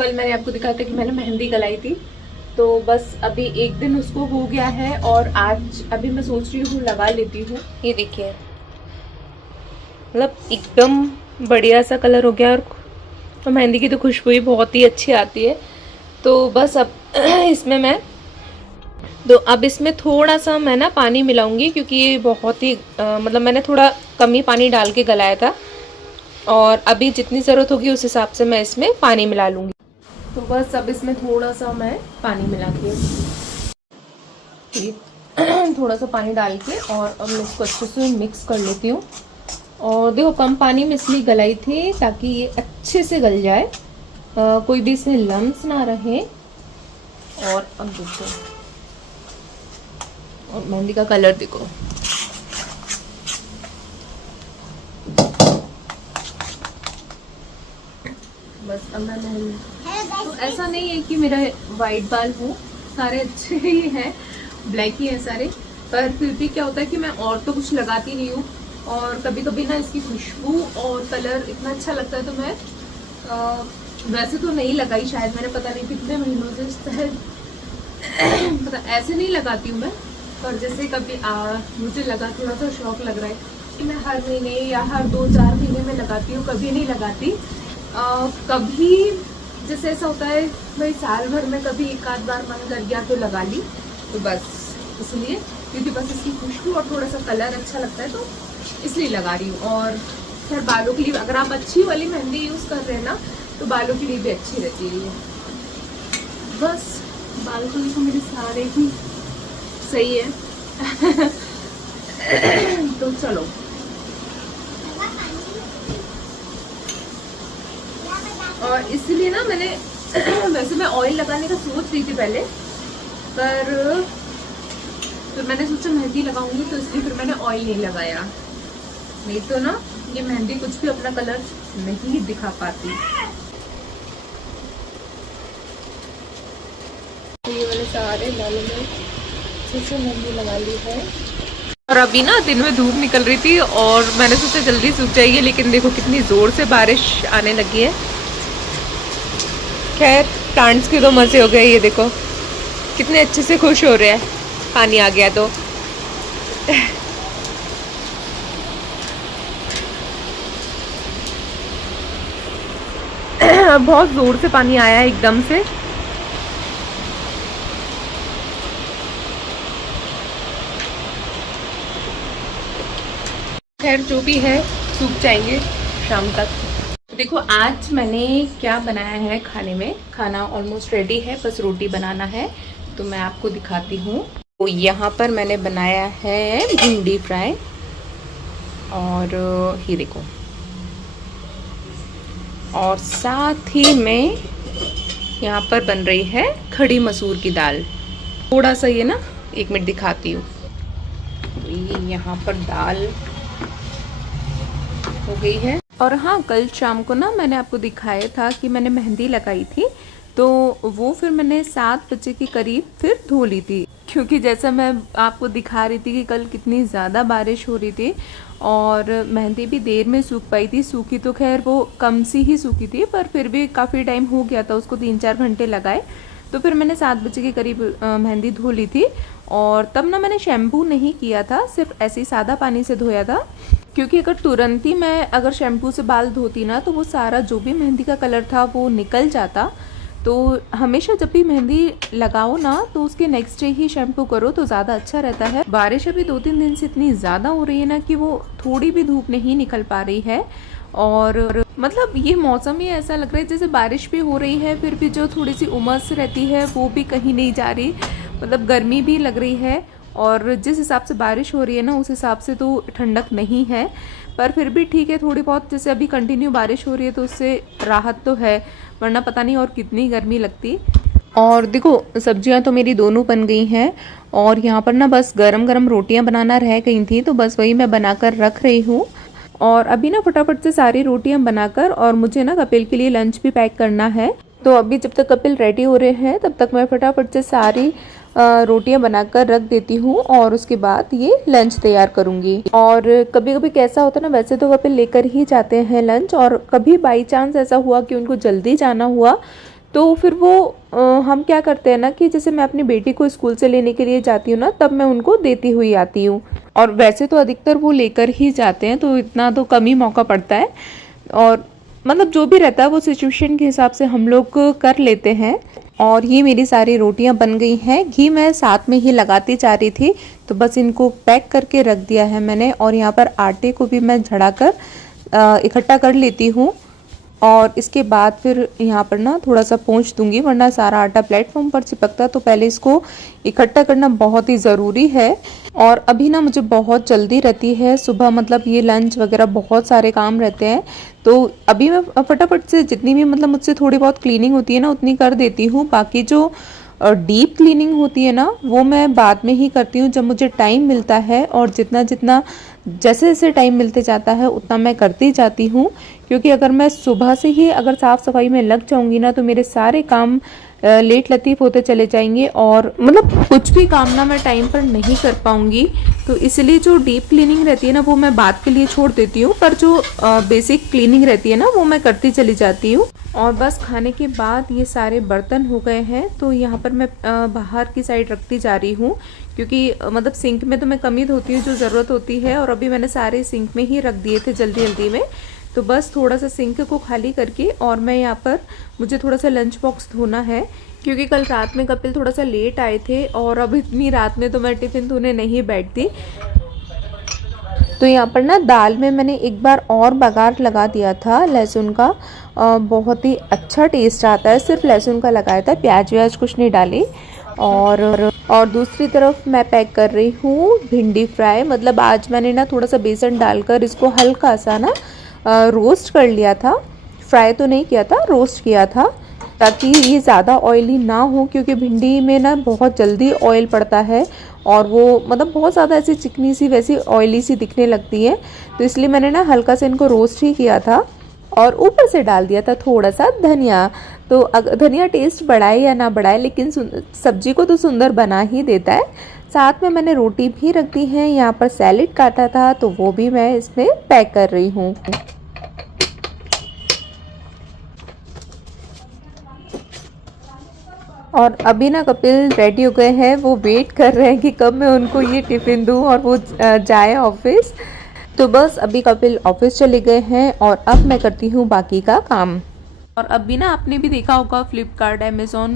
कल मैंने आपको दिखाया था कि मैंने मेहंदी गलाई थी, तो बस अभी एक दिन उसको हो गया है और आज अभी मैं सोच रही हूँ लगा लेती हूँ। ये देखिए, मतलब एकदम बढ़िया सा कलर हो गया और मेहंदी की तो खुशबू ही बहुत ही अच्छी आती है। तो बस अब इसमें मैं अब इसमें थोड़ा सा मैं ना पानी मिलाऊंगी, क्योंकि ये बहुत ही मतलब मैंने थोड़ा कम ही पानी डाल के गलाया था, और अभी जितनी ज़रूरत होगी उस हिसाब से मैं इसमें पानी मिला लूँगी। तो बस अब इसमें थोड़ा सा मैं पानी मिला के थोड़ा सा पानी डाल के और अब मैं इसको अच्छे से मिक्स कर लेती हूँ। और देखो, कम पानी में इसलिए गलाई थी ताकि ये अच्छे से गल जाए, कोई भी इसमें लम्स ना रहे। और अब देखो, और मेहंदी का कलर देखो, बस अब मैं तो ऐसा नहीं है कि मेरा वाइट बाल हो, सारे अच्छे ही हैं, ब्लैक ही हैं सारे, पर फिर भी क्या होता है कि मैं और तो कुछ लगाती नहीं हूँ, और कभी कभी ना इसकी खुशबू और कलर इतना अच्छा लगता है तो मैं वैसे तो नहीं लगाई, शायद मैंने पता नहीं कितने महीनों से पता ऐसे नहीं लगाती हूँ मैं, पर जैसे कभी मुझे लगा, थोड़ा सा शौक लग रहा है कि मैं हर महीने या हर 2-4 महीने में लगाती हूँ, कभी नहीं लगाती। कभी जैसे ऐसा होता है भाई साल भर में कभी एक आध बार मन कर गया तो लगा ली, तो बस इसलिए, क्योंकि बस इसकी खुशबू और थोड़ा सा कलर अच्छा लगता है तो इसलिए लगा रही हूँ। और फिर बालों के लिए अगर आप अच्छी वाली मेहंदी यूज़ कर रहे हैं ना तो बालों के लिए भी अच्छी रहती है। बस बाल तो देखो मेरे सारे ही सही है तो चलो, और इसलिए ना मैंने वैसे मैं ऑयल लगाने का सोच रही थी पहले, पर फिर मैंने सोचा मेहंदी लगाऊंगी तो इसलिए फिर मैंने ऑयल नहीं लगाया, नहीं तो ना ये मेहंदी कुछ भी अपना कलर नहीं दिखा पाती। ये वाले सारे बालों में अच्छे से मेहंदी लगा ली है। और अभी ना दिन में धूप निकल रही थी और मैंने सोचा जल्दी सूख जाएगी, लेकिन देखो कितनी ज़ोर से बारिश आने लगी है। खैर प्लांट्स के तो मज़े हो गए, ये देखो कितने अच्छे से खुश हो रहे हैं, पानी आ गया तो बहुत ज़ोर से पानी आया है एकदम से। खैर जो भी है सूख जाएंगे शाम तक। देखो आज मैंने क्या बनाया है खाने में, खाना ऑलमोस्ट रेडी है, बस रोटी बनाना है, तो मैं आपको दिखाती हूँ। तो यहाँ पर मैंने बनाया है भिंडी फ्राई, और ये देखो, और साथ ही में यहाँ पर बन रही है खड़ी मसूर की दाल। थोड़ा सा ये ना 1 मिनट दिखाती हूँ, ये यहाँ पर दाल हो गई है। और हाँ, कल शाम को ना मैंने आपको दिखाया था कि मैंने मेहंदी लगाई थी, तो वो फिर मैंने 7 बजे के करीब फिर धो ली थी, क्योंकि जैसा मैं आपको दिखा रही थी कि कल कितनी ज़्यादा बारिश हो रही थी और मेहंदी भी देर में सूख पाई थी। सूखी तो खैर वो कम सी ही सूखी थी, पर फिर भी काफ़ी टाइम हो गया था, उसको 3-4 घंटे लगाए। तो फिर मैंने 7 बजे के करीब मेहंदी धो ली थी, और तब ना मैंने शैम्पू नहीं किया था, सिर्फ ऐसे ही सादा पानी से धोया था, क्योंकि अगर तुरंत ही मैं अगर शैम्पू से बाल धोती ना तो वो सारा जो भी मेहंदी का कलर था वो निकल जाता। तो हमेशा जब भी मेहंदी लगाओ ना तो उसके नेक्स्ट डे ही शैम्पू करो तो ज़्यादा अच्छा रहता है। बारिश अभी 2-3 दिन से इतनी ज़्यादा हो रही है ना कि वो थोड़ी भी धूप नहीं निकल पा रही है, और मतलब ये मौसम ही ऐसा लग रहा है जैसे बारिश भी हो रही है, फिर भी जो थोड़ी सी उमस रहती है वो भी कहीं नहीं जा रही, मतलब गर्मी भी लग रही है, और जिस हिसाब से बारिश हो रही है ना उस हिसाब से तो ठंडक नहीं है, पर फिर भी ठीक है, थोड़ी बहुत, जैसे अभी कंटिन्यू बारिश हो रही है तो उससे राहत तो है, वरना पता नहीं और कितनी गर्मी लगती। और देखो सब्जियां तो मेरी दोनों बन गई हैं, और यहाँ पर ना बस गरम गरम रोटियां बनाना रह गई थी, तो बस वही मैं बनाकर रख रही हूँ। और अभी ना फटाफट से सारी रोटियां बनाकर, और मुझे ना कपिल के लिए लंच भी पैक करना है, तो अभी जब तक कपिल रेडी हो रहे हैं तब तक मैं फटाफट से सारी रोटियां बनाकर रख देती हूँ, और उसके बाद ये लंच तैयार करूँगी। और कभी कभी कैसा होता है ना, वैसे तो कपिल लेकर ही जाते हैं लंच, और कभी बाई चांस ऐसा हुआ कि उनको जल्दी जाना हुआ तो फिर वो हम क्या करते हैं ना कि जैसे मैं अपनी बेटी को स्कूल से लेने के लिए जाती हूँ ना, तब मैं उनको देती हुई आती हूँ। और वैसे तो अधिकतर वो लेकर ही जाते हैं, तो इतना तो कम ही मौका पड़ता है। और मतलब जो भी रहता है वो सिचुएशन के हिसाब से हम लोग कर लेते हैं। और ये मेरी सारी रोटियां बन गई हैं। घी मैं साथ में ही लगाती जा रही थी, तो बस इनको पैक करके रख दिया है मैंने। और यहाँ पर आटे को भी मैं झड़ा कर इकट्ठा कर लेती हूँ। और इसके बाद फिर यहाँ पर ना थोड़ा सा पोंछ दूंगी, वरना सारा आटा प्लेटफॉर्म पर चिपकता, तो पहले इसको इकट्ठा करना बहुत ही ज़रूरी है। और अभी ना मुझे बहुत जल्दी रहती है सुबह, मतलब ये लंच वगैरह बहुत सारे काम रहते हैं, तो अभी मैं फटाफट से जितनी भी मतलब मुझसे थोड़ी बहुत क्लीनिंग होती है ना उतनी कर देती हूँ। बाकी जो डीप क्लीनिंग होती है ना वो मैं बाद में ही करती हूँ, जब मुझे टाइम मिलता है। और जितना जितना जैसे जैसे टाइम मिलते जाता है उतना मैं करती जाती हूँ, क्योंकि अगर मैं सुबह से ही अगर साफ़ सफाई में लग जाऊँगी ना तो मेरे सारे काम लेट लतीफ़ होते चले जाएंगे, और मतलब कुछ भी काम ना मैं टाइम पर नहीं कर पाऊँगी। तो इसलिए जो डीप क्लीनिंग रहती है ना वो मैं बाद के लिए छोड़ देती हूँ, पर जो बेसिक क्लीनिंग रहती है ना वो मैं करती चली जाती हूँ। और बस खाने के बाद ये सारे बर्तन हो गए हैं, तो यहाँ पर मैं बाहर की साइड रखती जा रही हूँ, क्योंकि मतलब सिंक में तो मैं कम ही धोती हूँ जो ज़रूरत होती है। और अभी मैंने सारे सिंक में ही रख दिए थे जल्दी जल्दी में, तो बस थोड़ा सा सिंक को खाली करके और मैं यहाँ पर मुझे थोड़ा सा लंच बॉक्स धोना है, क्योंकि कल रात में कपिल थोड़ा सा लेट आए थे और अब इतनी रात में तो मैं टिफ़िन धोने नहीं बैठती। तो यहाँ पर ना दाल में मैंने एक बार और बघार लगा दिया था लहसुन का, बहुत ही अच्छा टेस्ट आता है। सिर्फ लहसुन का लगाया था, प्याज व्याज कुछ नहीं डाली। और दूसरी तरफ मैं पैक कर रही हूँ भिंडी फ्राई। मतलब आज मैंने ना थोड़ा सा बेसन डालकर इसको हल्का सा ना रोस्ट कर लिया था, फ्राई तो नहीं किया था, रोस्ट किया था, ताकि ये ज़्यादा ऑयली ना हो, क्योंकि भिंडी में ना बहुत जल्दी ऑयल पड़ता है और वो मतलब बहुत ज़्यादा ऐसी चिकनी सी वैसी ऑयली सी दिखने लगती है। तो इसलिए मैंने ना हल्का से इनको रोस्ट ही किया था और ऊपर से डाल दिया था थोड़ा सा धनिया। तो धनिया टेस्ट बढ़ाए या ना बढ़ाए, लेकिन सब्जी को तो सुंदर बना ही देता है। साथ में मैंने रोटी भी रख दी है। यहाँ पर सैलेड काटा था तो वो भी मैं इसमें पैक कर रही हूँ। और अभी ना कपिल रेडी हो गए हैं, वो वेट कर रहे हैं कि कब मैं उनको ये टिफ़िन दूँ और वो जाए ऑफिस। तो बस अभी कपिल ऑफिस चले गए हैं और अब मैं करती हूँ बाकी का काम। और अभी ना आपने भी देखा होगा फ्लिपकार्ट, अमेज़ॉन,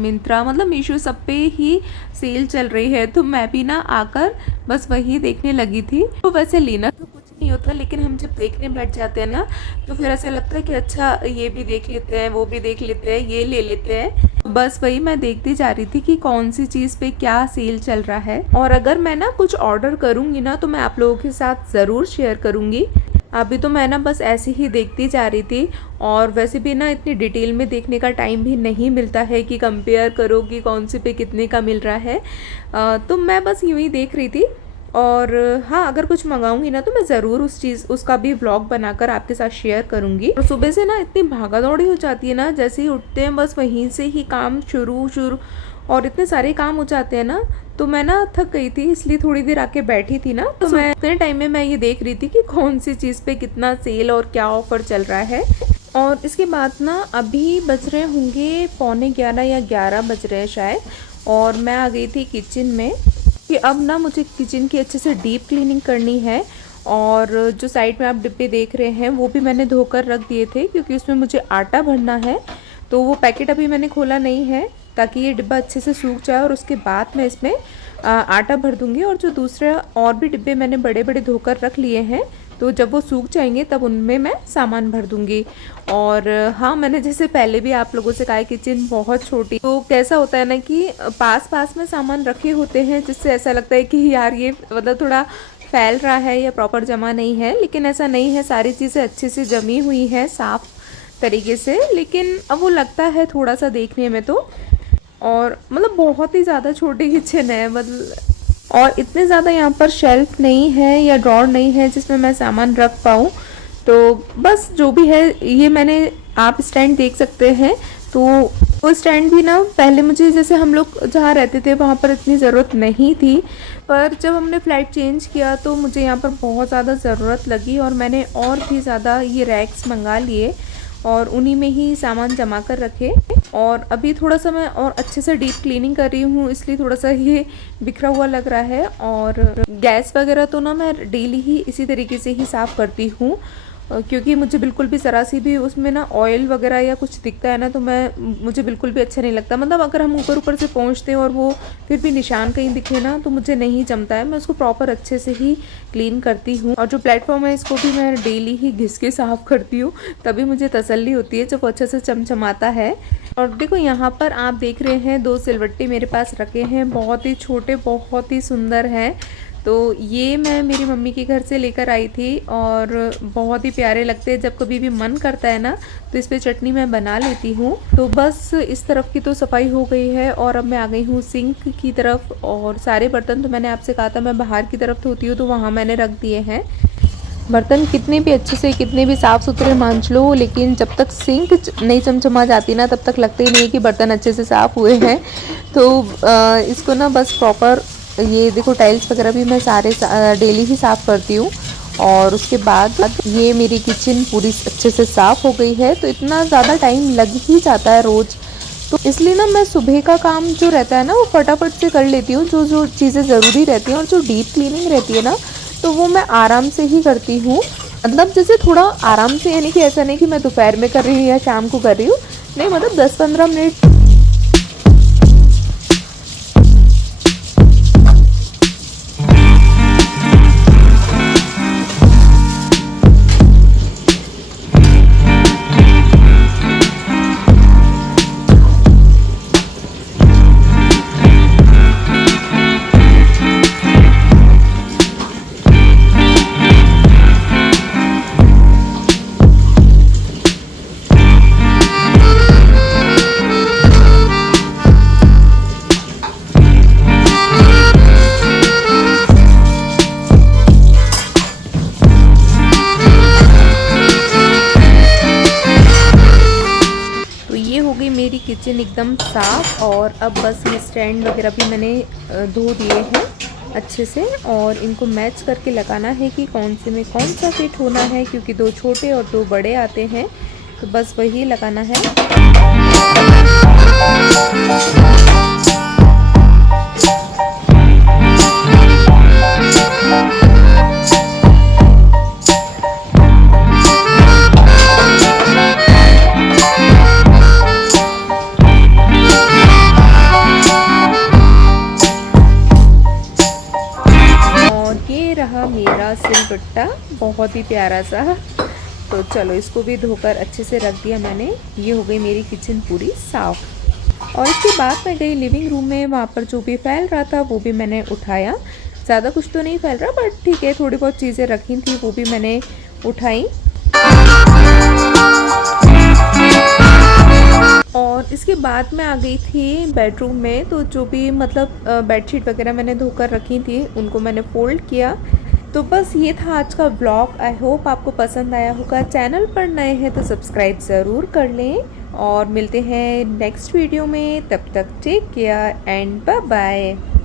मिंत्रा, मतलब मीशो सब पे ही सेल चल रही है, तो मैं भी ना आकर बस वही देखने लगी थी। तो वैसे लेना तो कुछ नहीं होता, लेकिन हम जब देखने बैठ जाते हैं ना तो फिर ऐसा लगता है कि अच्छा ये भी देख लेते हैं, वो भी देख लेते हैं, ये ले लेते हैं। तो बस वही मैं देखती जा रही थी कि कौन सी चीज़ पे क्या सेल चल रहा है। और अगर मैं ना कुछ ऑर्डर करूँगी ना तो मैं आप लोगों के साथ ज़रूर शेयर करूँगी। अभी तो मैं ना बस ऐसे ही देखती जा रही थी, और वैसे भी ना इतनी डिटेल में देखने का टाइम भी नहीं मिलता है कि कंपेयर करो कि कौन सी पे कितने का मिल रहा है। तो मैं बस यूँ ही देख रही थी। और हाँ, अगर कुछ मंगाऊंगी ना तो मैं ज़रूर उसका भी व्लॉग बनाकर आपके साथ शेयर करूँगी। और सुबह से ना इतनी भागा दौड़ी हो जाती है ना, जैसे ही उठते हैं बस वहीं से ही काम शुरू और इतने सारे काम हो जाते हैं ना, तो मैं ना थक गई थी, इसलिए थोड़ी देर आके बैठी थी ना, तो मैं इतने टाइम में मैं ये देख रही थी कि कौन सी चीज़ पे कितना सेल और क्या ऑफर चल रहा है। और इसके बाद ना अभी बज रहे होंगे 11:15 या 11 बज रहे हैं शायद, और मैं आ गई थी किचन में कि अब ना मुझे किचन की अच्छे से डीप क्लीनिंग करनी है। और जो साइड में आप डिब्बे देख रहे हैं वो भी मैंने धोकर रख दिए थे, क्योंकि उसमें मुझे आटा भरना है। तो वो पैकेट अभी मैंने खोला नहीं है, ताकि ये डिब्बा अच्छे से सूख जाए और उसके बाद मैं इसमें आटा भर दूंगी। और जो दूसरे और भी डिब्बे मैंने बड़े बड़े धोकर रख लिए हैं, तो जब वो सूख जाएंगे तब उनमें मैं सामान भर दूंगी। और हाँ, मैंने जैसे पहले भी आप लोगों से कहा है किचन बहुत छोटी, तो कैसा होता है ना कि पास पास में सामान रखे होते हैं, जिससे ऐसा लगता है कि यार ये मतलब थोड़ा फैल रहा है या प्रॉपर जमा नहीं है, लेकिन ऐसा नहीं है, सारी चीज़ें अच्छे से जमी हुई हैं साफ़ तरीके से। लेकिन अब वो लगता है थोड़ा सा देखने में तो, और मतलब बहुत ही ज़्यादा छोटी किचन है, मतलब और इतने ज़्यादा यहाँ पर शेल्फ नहीं है या ड्रॉर नहीं है जिसमें मैं सामान रख पाऊँ। तो बस जो भी है, ये मैंने आप स्टैंड देख सकते हैं, तो वो स्टैंड भी ना पहले मुझे जैसे हम लोग जहाँ रहते थे वहाँ पर इतनी ज़रूरत नहीं थी, पर जब हमने फ्लैट चेंज किया तो मुझे यहाँ पर बहुत ज़्यादा ज़रूरत लगी, और मैंने और भी ज़्यादा ये रैक्स मंगा लिए और उन्हीं में ही सामान जमा कर रखे। और अभी थोड़ा सा मैं और अच्छे से डीप क्लीनिंग कर रही हूँ, इसलिए थोड़ा सा ये बिखरा हुआ लग रहा है। और गैस वगैरह तो ना मैं डेली ही इसी तरीके से ही साफ़ करती हूँ, क्योंकि मुझे बिल्कुल भी ज़रा सी भी उसमें ना ऑयल वगैरह या कुछ दिखता है ना तो मुझे बिल्कुल भी अच्छा नहीं लगता। मतलब अगर हम ऊपर ऊपर से पोंछते हैं और वो फिर भी निशान कहीं दिखे ना तो मुझे नहीं जमता है। मैं उसको प्रॉपर अच्छे से ही क्लीन करती हूँ। और जो प्लेटफॉर्म है इसको भी मैं डेली ही घिस के साफ़ करती हूँ, तभी मुझे तसल्ली होती है जब वो अच्छे से चमचमाता है। और देखो यहाँ पर आप देख रहे हैं 2 सिलवट्टे मेरे पास रखे हैं, बहुत ही छोटे, बहुत ही सुंदर हैं। तो ये मैं मेरी मम्मी के घर से लेकर आई थी और बहुत ही प्यारे लगते हैं। जब कभी भी मन करता है ना तो इस पे चटनी मैं बना लेती हूँ। तो बस इस तरफ की तो सफाई हो गई है और अब मैं आ गई हूँ सिंक की तरफ। और सारे बर्तन तो मैंने आपसे कहा था मैं बाहर की तरफ धोती हूँ, तो वहाँ मैंने रख दिए हैं। बर्तन कितने भी अच्छे से, कितने भी साफ़ सुथरे मांज लो, लेकिन जब तक सिंक नहीं चमचमा जाती ना तब तक लगता ही नहीं है कि बर्तन अच्छे से साफ़ हुए हैं। तो इसको ना बस प्रॉपर, ये देखो टाइल्स वगैरह भी मैं सारे डेली ही साफ़ करती हूँ। और उसके बाद ये मेरी किचन पूरी अच्छे से साफ़ हो गई है। तो इतना ज़्यादा टाइम लग ही जाता है रोज़, तो इसलिए ना मैं सुबह का काम जो रहता है ना वो फटाफट से कर लेती हूँ। जो जो चीज़ें ज़रूरी रहती हैं और जो डीप क्लीनिंग रहती है ना तो वो मैं आराम से ही करती हूँ। मतलब जैसे थोड़ा आराम से, यानी कि ऐसा नहीं कि मैं दोपहर में कर रही हूँ या शाम को कर रही हूँ, नहीं, मतलब 10-15 मिनट। मेरी किचन एकदम साफ़। और अब बस ये स्टैंड वगैरह भी मैंने धो दिए हैं अच्छे से, और इनको मैच करके लगाना है कि कौन से में कौन सा फिट होना है, क्योंकि 2 छोटे और 2 बड़े आते हैं, तो बस वही लगाना है। मेरा सिलबट्टा बहुत ही प्यारा सा, तो चलो इसको भी धोकर अच्छे से रख दिया मैंने। ये हो गई मेरी किचन पूरी साफ़। और इसके बाद मैं गई लिविंग रूम में, वहाँ पर जो भी फैल रहा था वो भी मैंने उठाया। ज़्यादा कुछ तो नहीं फैल रहा, बट ठीक है, थोड़ी बहुत चीज़ें रखी थी वो भी मैंने उठाई। और इसके बाद मैं आ गई थी बेडरूम में, तो जो भी मतलब बेडशीट वगैरह मैंने धोकर रखी थी उनको मैंने फ़ोल्ड किया। तो बस ये था आज का व्लॉग। आई होप आपको पसंद आया होगा। चैनल पर नए हैं तो सब्सक्राइब ज़रूर कर लें, और मिलते हैं नेक्स्ट वीडियो में। तब तक take care and bye bye.